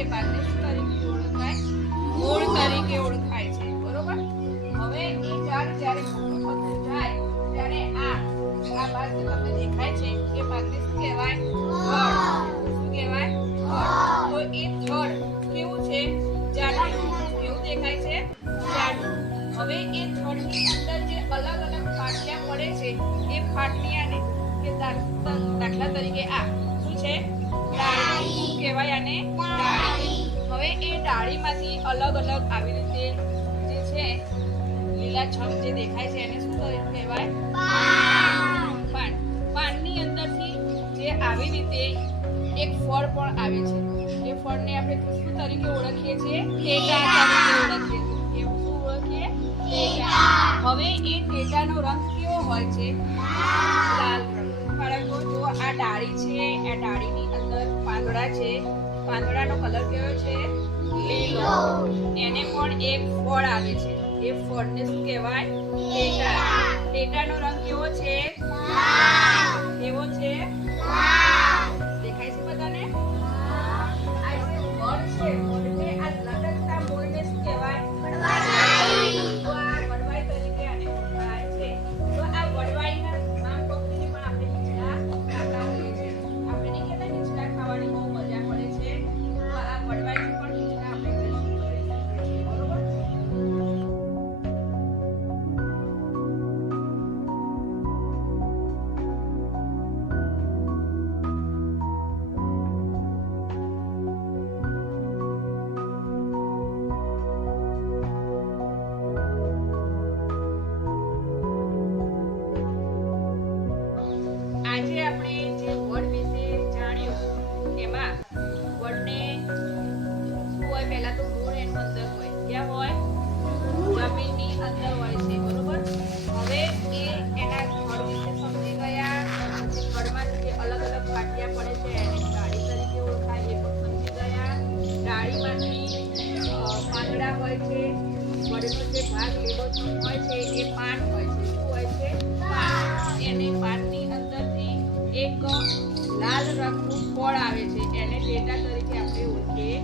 એ ભાગને શું તરીકે ઓળખાય? મૂળ તરીકે ઓળખાય છે. બરોબર? હવે એ ઝાડ જ્યારે મોટું થતું જાય ત્યારે આ ભાગ જે તમને દેખાય છે એ ભાગને શું કહેવાય? થડ. શું કહેવાય? થડ. તો એ થડ કેવું છે? જાડું. કેવું દેખાય છે? જાડું. હવે એ થડની અંદર જે અલગ અલગ ફાટિયા પડે છે એ ફાટિયાને કે દાખલા તરીકે આ શું છે? ડાળી. શું કહેવાય આને? ડાળી. હવે એ ડાળીમાંથી અલગ અલગ આવી રીતે જે છે લીલાછમ જે દેખાય છે એને શું કહેવાય? પાન. પાનની અંદરથી જે આવી રીતે એક ફળ પણ આવે છે. એ ફળને આપણે શું તરીકે ઓળખીએ છીએ? ટેટા તરીકે ઓળખીએ છીએ. કેવું શું ઓળખીએ? ટેટા. હવે એ ટેટાનો રંગ કેવો હોય છે? લાલ રંગ. બાળકો જો આ ડાળી છે, આ ડાળીની અંદર પાંદડા છે. પાંદડાનો કલર કેવો છે? લીલો. એને પણ એક ફળ આવે છે. એ ફળને શું કહેવાય? ટેટા. ટેટાનો રંગ કેવો છે? કેવો છે? દેખાય છે બધાને? આ જે વડ છે એટલે આ લટકતા મૂળને શું કહેવાય? વડવાઈ. તો આ વડવાઈ તરીકે આને ઓળખાય છે. તો આ વડવાઈના નામ પકડીને પણ આપણે નીચલા ખાતા હોઈએ છીએ. આપણે નહીં કહેતા નીચલા ખાવાની બહુ મજા પડે છે. તો આ વડવાઈનું પણ નીચલા આપણે કરી શકીએ છીએ. બરોબર? આજે આપણે જે વડ વિશે જાણ્યું એમાં વડને શું હોય? પહેલા તો મૂળ એનું અંદર હોય. ક્યાં હોય? જમીનની અંદર હોય છે. બરોબર? હવે એ એના થડ વિશે સમજી ગયા. પછી થડમાંથી જે અલગ અલગ ફાટિયા પડે છે એને ડાળી તરીકે ઓળખાય એ પણ સમજી ગયા. ડાળીમાંથી પાંદડા હોય છે. વડનો જે ભાગ લીલોછમ હોય છે એ પાન હોય છે. શું હોય છે? પાન. એને પાનની અંદરથી એક લાલ રંગનું ફળ આવે છે. એને ટેટા તરીકે આપણે ઓળખીએ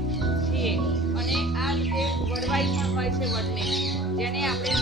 છીએ. અને આ રીતે વડવાઈ પણ હોય છે વડને, જેને આપણે